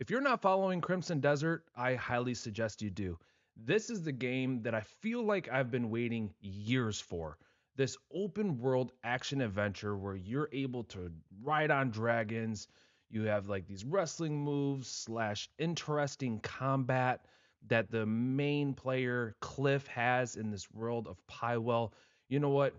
If you're not following Crimson Desert, I highly suggest you do. This is the game that I feel like I've been waiting years for. This open world action adventure where you're able to ride on dragons. You have like these wrestling moves slash interesting combat that the main player Kliff has in this world of Pywel. You know what?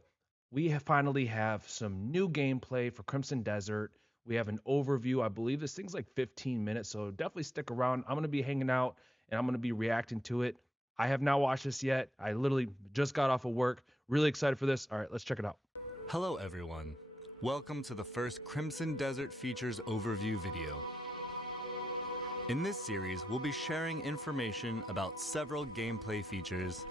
Finally have some new gameplay for Crimson Desert. We have an overview. I believe this thing's like 15 minutes, so definitely stick around. I'm going to be hanging out and I'm going to be reacting to it. I have not watched this yet. I literally just got off of work. Really excited for this. All right, let's check it out. Hello everyone. Welcome to the first Crimson Desert Features overview video. In this series, we'll be sharing information about several gameplay features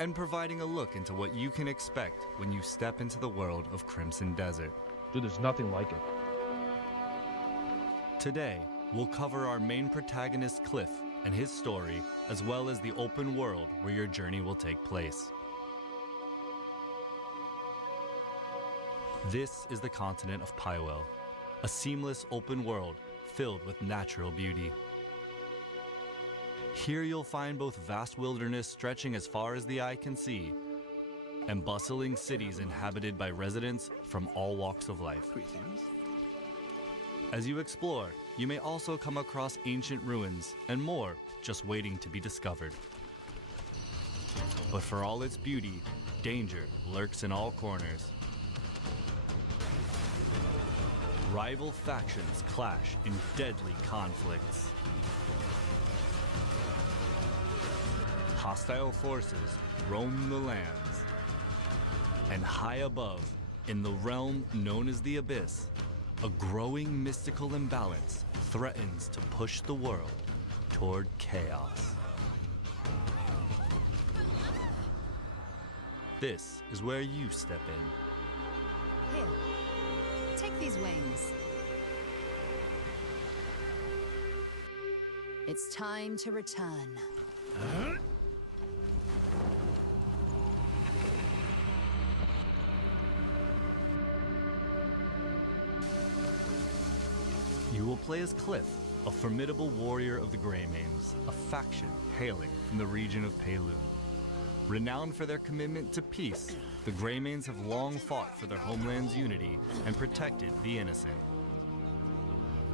and providing a look into what you can expect when you step into the world of Crimson Desert. Dude, there's nothing like it. Today, we'll cover our main protagonist Kliff and his story, as well as the open world where your journey will take place. This is the continent of Pywel, a seamless open world filled with natural beauty. Here you'll find both vast wilderness stretching as far as the eye can see, and bustling cities inhabited by residents from all walks of life. As you explore, you may also come across ancient ruins and more just waiting to be discovered. But for all its beauty, danger lurks in all corners. Rival factions clash in deadly conflicts. Hostile forces roam the lands. And high above, in the realm known as the Abyss, a growing mystical imbalance threatens to push the world toward chaos. This is where you step in. Here, take these wings. It's time to return. You will play as Kliff, a formidable warrior of the Greymanes, a faction hailing from the region of Payloon. Renowned for their commitment to peace, the Greymanes have long fought for their homeland's unity and protected the innocent.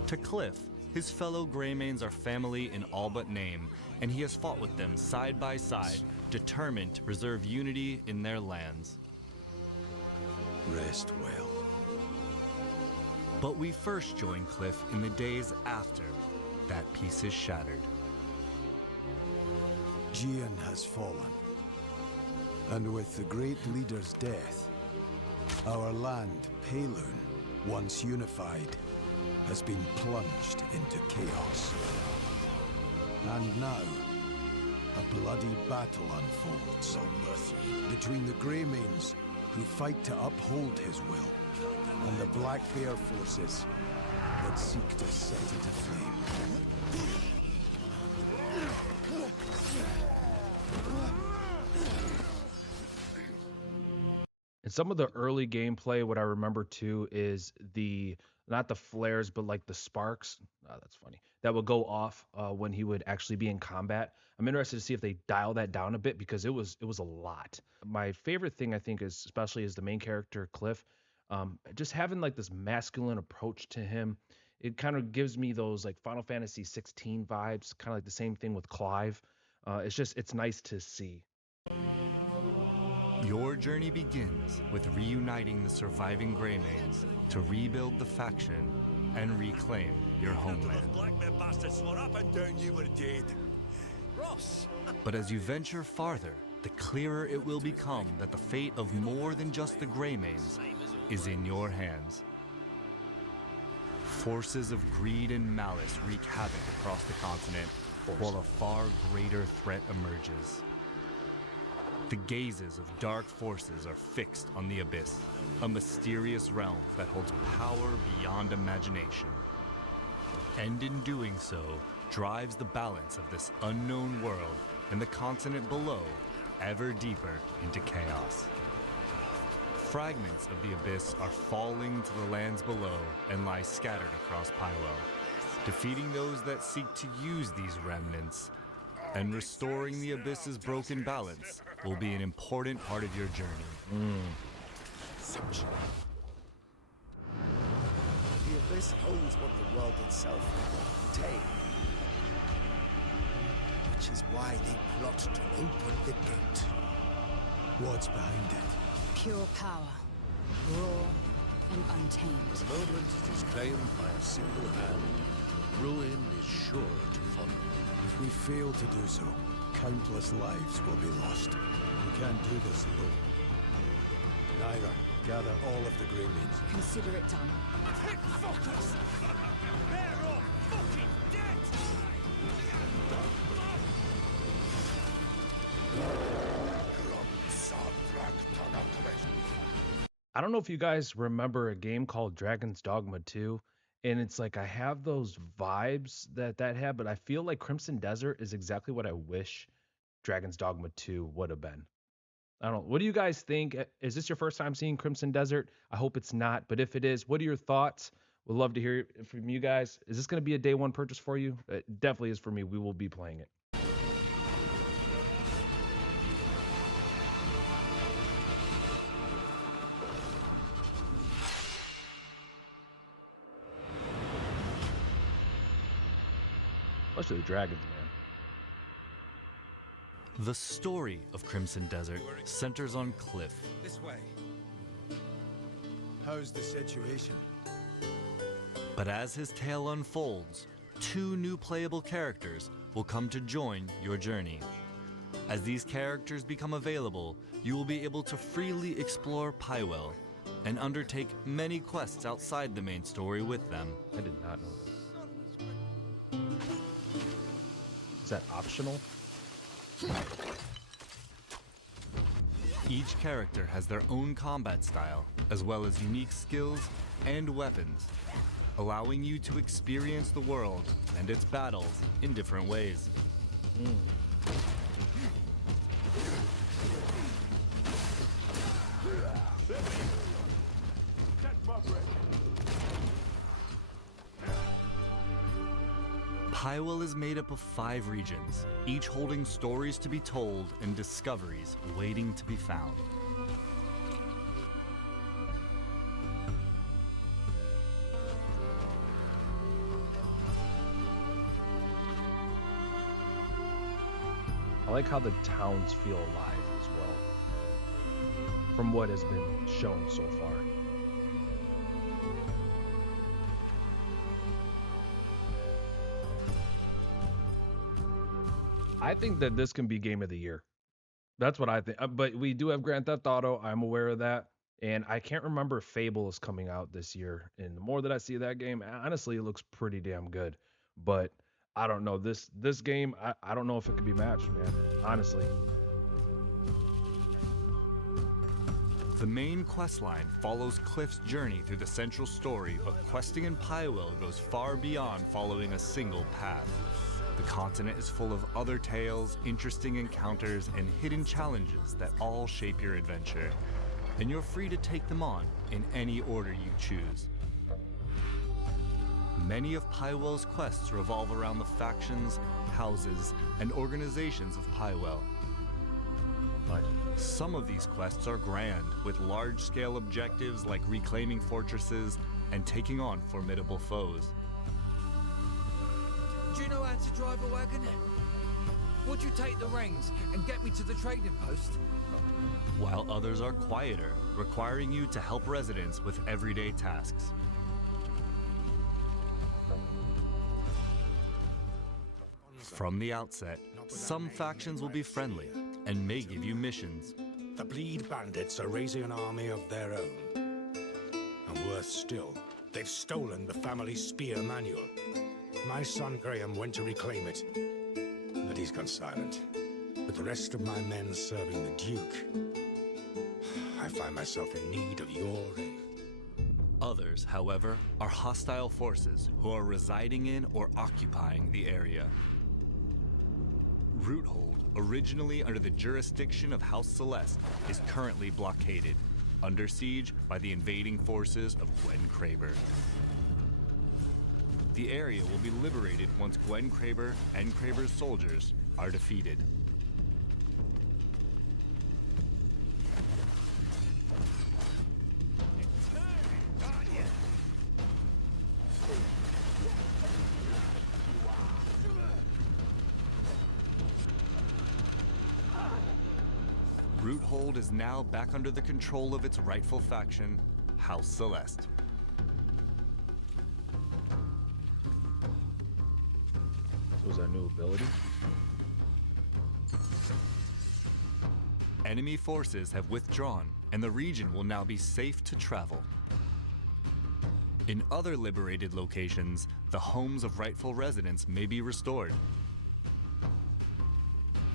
To Kliff, his fellow Greymanes are family in all but name, and he has fought with them side by side, determined to preserve unity in their lands. Rest well. But we first join Kliff in the days after that peace is shattered. Gian has fallen, and with the great leader's death, our land, Payloon, once unified, has been plunged into chaos. And now, a bloody battle unfolds between the Greymanes, who fight to uphold his will, and the Black Bear forces that seek to set it aflame. In some of the early gameplay, what I remember too is not the flares, but like the sparks. That's funny. That would go off when he would actually be in combat. I'm interested to see if they dial that down a bit because it was a lot. My favorite thing I think is especially is the main character Kliff. Just having like this masculine approach to him, it kind of gives me those like Final Fantasy 16 vibes, kind of like the same thing with Clive. It's nice to see. Your journey begins with reuniting the surviving Greymanes to rebuild the faction and reclaim your homeland. But as you venture farther, the clearer it will become that the fate of more than just the Greymanes is in your hands. Forces of greed and malice wreak havoc across the continent, while a far greater threat emerges. The gazes of dark forces are fixed on the Abyss, a mysterious realm that holds power beyond imagination. And in doing so, drives the balance of this unknown world and the continent below ever deeper into chaos. Fragments of the Abyss are falling to the lands below and lie scattered across Pywel. defeating those that seek to use these remnants, and restoring the Abyss's broken balance will be an important part of your journey. The Abyss holds what the world itself contains, which is why they plot to open the gate. What's behind it? Pure power, raw and untamed. The moment it is claimed by a single hand, ruin is sure to follow. If we fail to do so, countless lives will be lost. We can't do this alone. Naira, gather all of the Greymanes. Consider it done. Take focus! They're all fucking dead! I don't know if you guys remember a game called Dragon's Dogma 2, and it's like I have those vibes that had, but I feel like Crimson Desert is exactly what I wish Dragon's Dogma 2 would have been. I don't know. What do you guys think? Is this your first time seeing Crimson Desert? I hope it's not, but if it is, what are your thoughts? We'd love to hear it from you guys. Is this going to be a day one purchase for you? It definitely is for me. We will be playing it. Let's do the dragons, man. The story of Crimson Desert centers on Kliff. This way. How's the situation? But as his tale unfolds, 2 new playable characters will come to join your journey. As these characters become available, you will be able to freely explore Pywel and undertake many quests outside the main story with them. I did not know that. Is that optional? Each character has their own combat style, as well as unique skills and weapons, allowing you to experience the world and its battles in different ways. Pywel is made up of 5 regions, each holding stories to be told and discoveries waiting to be found. I like how the towns feel alive as well, from what has been shown so far. I think that this can be game of the year. That's what I think. But we do have Grand Theft Auto. I'm aware of that. And I can't remember if Fable is coming out this year. And the more that I see that game, honestly, it looks pretty damn good. But I don't know. This game, I don't know if it could be matched, man. Honestly. The main questline follows Kliff's journey through the central story, but questing in Pywel goes far beyond following a single path. The continent is full of other tales, interesting encounters, and hidden challenges that all shape your adventure, and you're free to take them on in any order you choose. Many of Pywel's quests revolve around the factions, houses, and organizations of Pywel. Some of these quests are grand, with large-scale objectives like reclaiming fortresses and taking on formidable foes. Do you know how to drive a wagon? Would you take the reins and get me to the trading post? While others are quieter, requiring you to help residents with everyday tasks. From the outset, some factions will be friendly and may give you missions. The Bleed Bandits are raising an army of their own. And worse still, they've stolen the family spear manual. My son Graham went to reclaim it, but he's gone silent. With the rest of my men serving the Duke, I find myself in need of your aid. Others, however, are hostile forces who are residing in or occupying the area. Roothold, originally under the jurisdiction of House Celeste, is currently blockaded, under siege by the invading forces of Gwen Kraber. The area will be liberated once Gwen Kraber and Kraber's soldiers are defeated. Roothold is now back under the control of its rightful faction, House Celeste. So is our new ability? Enemy forces have withdrawn, and the region will now be safe to travel. In other liberated locations, the homes of rightful residents may be restored.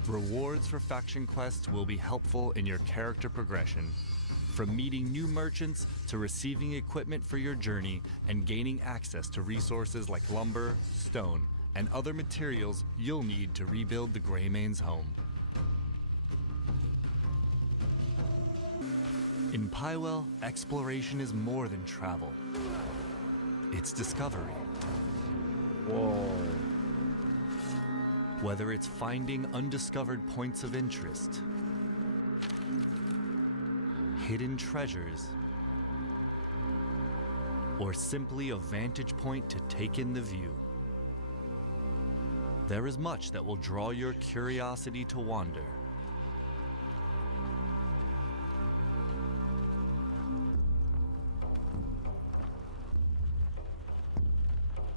Rewards for faction quests will be helpful in your character progression, from meeting new merchants to receiving equipment for your journey and gaining access to resources like lumber, stone, and other materials you'll need to rebuild the Greymane's home. In Pywel, exploration is more than travel. It's discovery. Whoa. Whether it's finding undiscovered points of interest, hidden treasures, or simply a vantage point to take in the view, there is much that will draw your curiosity to wander.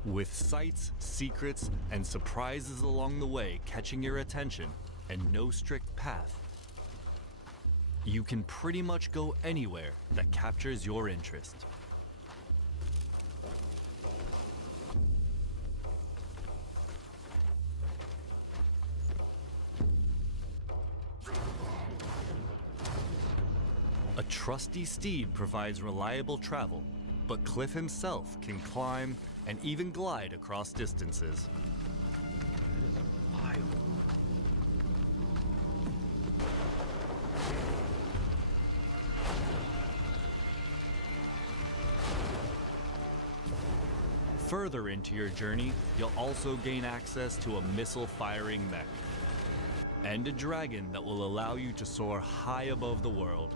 With sights, secrets, and surprises along the way catching your attention, and no strict path, you can pretty much go anywhere that captures your interest. A trusty steed provides reliable travel, but Kliff himself can climb and even glide across distances. Further into your journey, you'll also gain access to a missile-firing mech and a dragon that will allow you to soar high above the world.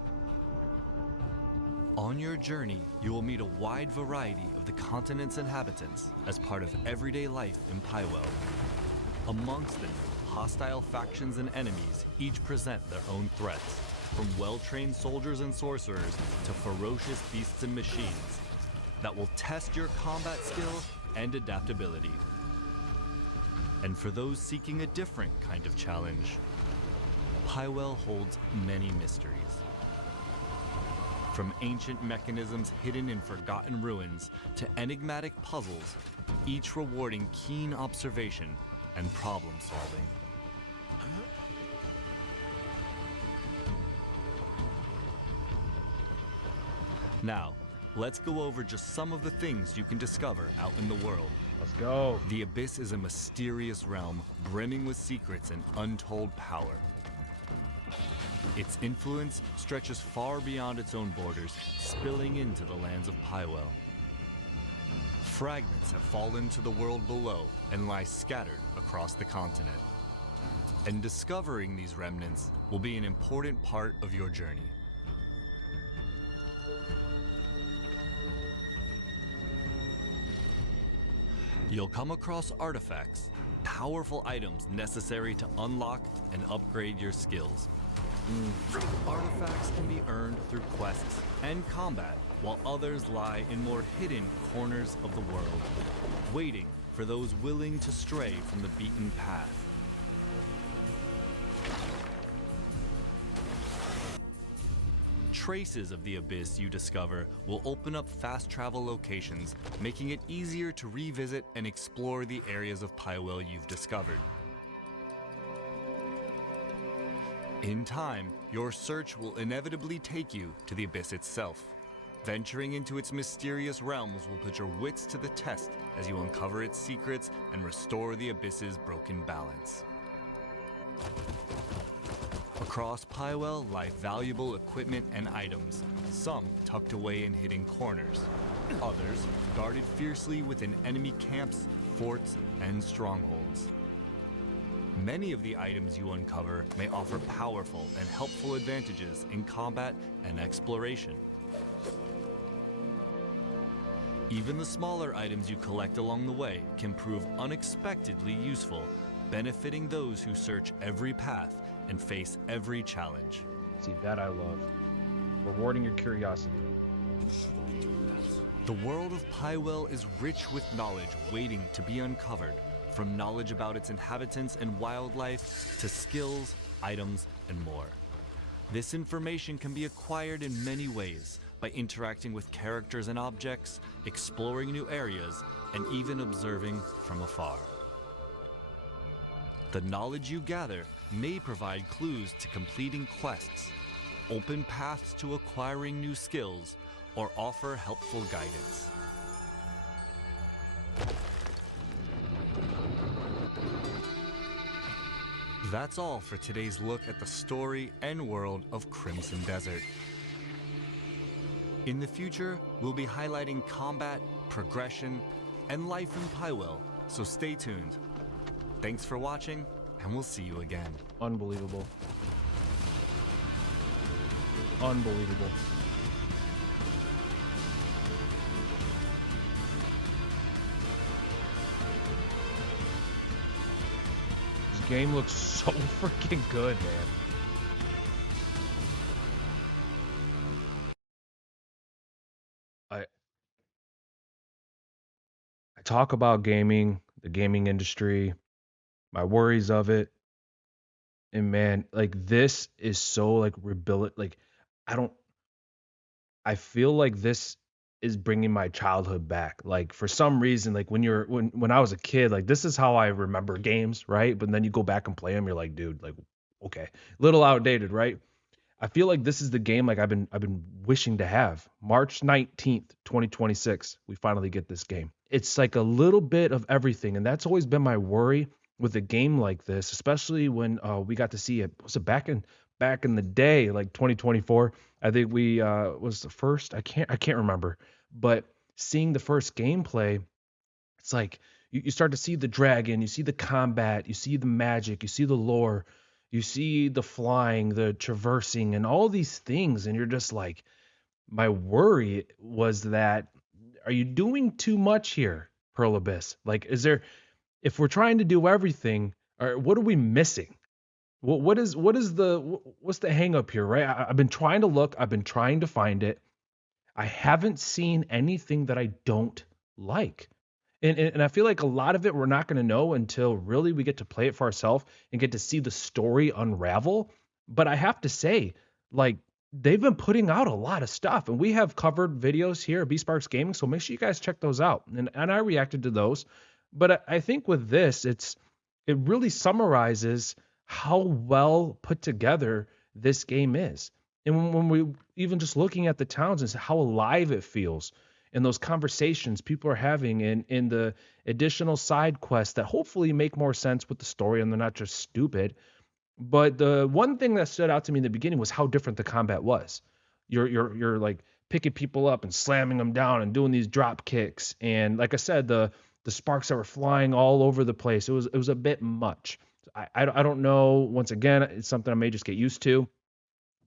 On your journey, you will meet a wide variety of the continent's inhabitants as part of everyday life in Pywel. Amongst them, hostile factions and enemies each present their own threats, from well-trained soldiers and sorcerers to ferocious beasts and machines that will test your combat skill and adaptability. And for those seeking a different kind of challenge, Pywel holds many mysteries. From ancient mechanisms hidden in forgotten ruins to enigmatic puzzles, each rewarding keen observation and problem solving. Now, let's go over just some of the things you can discover out in the world. Let's go. The Abyss is a mysterious realm brimming with secrets and untold power. Its influence stretches far beyond its own borders, spilling into the lands of Pywel. Fragments have fallen to the world below and lie scattered across the continent. And discovering these remnants will be an important part of your journey. You'll come across artifacts, powerful items necessary to unlock and upgrade your skills. Artifacts can be earned through quests and combat, while others lie in more hidden corners of the world, waiting for those willing to stray from the beaten path. Traces of the Abyss you discover will open up fast travel locations, making it easier to revisit and explore the areas of Pywel you've discovered. In time, your search will inevitably take you to the Abyss itself. Venturing into its mysterious realms will put your wits to the test as you uncover its secrets and restore the Abyss's broken balance. Across Pywel lie valuable equipment and items, some tucked away in hidden corners. Others guarded fiercely within enemy camps, forts, and strongholds. Many of the items you uncover may offer powerful and helpful advantages in combat and exploration. Even the smaller items you collect along the way can prove unexpectedly useful, benefiting those who search every path and face every challenge. See, that I love. Rewarding your curiosity. The world of Pywel is rich with knowledge waiting to be uncovered, from knowledge about its inhabitants and wildlife to skills, items, and more. This information can be acquired in many ways, by interacting with characters and objects, exploring new areas, and even observing from afar. The knowledge you gather may provide clues to completing quests, open paths to acquiring new skills, or offer helpful guidance. That's all for today's look at the story and world of Crimson Desert. In the future, we'll be highlighting combat, progression, and life in Pywel, so stay tuned. Thanks for watching, and we'll see you again. Unbelievable. Unbelievable. This game looks so freaking good, man. I talk about gaming, the gaming industry, my worries of it, and man, like this is so like like I feel like this is bringing my childhood back. Like for some reason, like when I was a kid, like this is how I remember games, right? But then you go back and play them, you're like, dude, like okay, little outdated, right? I feel like this is the game like I've been wishing to have. March 19th, 2026, we finally get this game. It's like a little bit of everything, and that's always been my worry with a game like this, especially when we got to see it. Was it back in the day, like 2024? I think we was the first. I can't remember, but seeing the first gameplay, it's like you start to see the dragon, you see the combat, you see the magic, you see the lore, you see the flying, the traversing, and all these things, and you're just like, my worry was that, are you doing too much here, Pearl Abyss? Like, if we're trying to do everything, or what are we missing? What's the hang up here, right? I've been trying to look, I've been trying to find it. I haven't seen anything that I don't like. And I feel like a lot of it we're not going to know until really we get to play it for ourselves and get to see the story unravel. But I have to say, like, they've been putting out a lot of stuff, and we have covered videos here at B-Sparks Gaming, so make sure you guys check those out. And I reacted to those. But I think with this, it really summarizes how well put together this game is. And when we even just looking at the towns and how alive it feels, and those conversations people are having in the additional side quests that hopefully make more sense with the story and they're not just stupid. But the one thing that stood out to me in the beginning was how different the combat was. You're like picking people up and slamming them down and doing these drop kicks. And like I said, the sparks that were flying all over the place, it was a bit much. I don't know. Once again, it's something I may just get used to.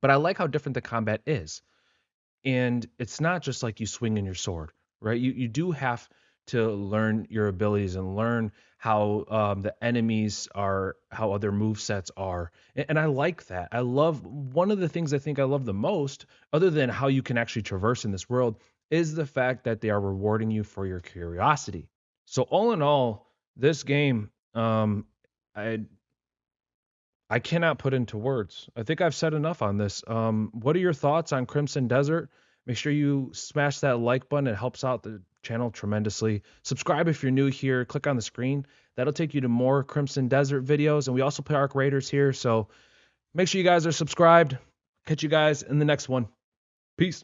But I like how different the combat is. And it's not just like you swinging your sword, right? You do have to learn your abilities and learn how the enemies are, how other movesets are. And I like that. I love, one of the things I think I love the most, other than how you can actually traverse in this world, is the fact that they are rewarding you for your curiosity. So all in all, this game, I cannot put into words. I think I've said enough on this. What are your thoughts on Crimson Desert? Make sure you smash that like button. It helps out the channel tremendously. Subscribe if you're new here. Click on the screen. That'll take you to more Crimson Desert videos. And we also play Arc Raiders here. So make sure you guys are subscribed. Catch you guys in the next one. Peace.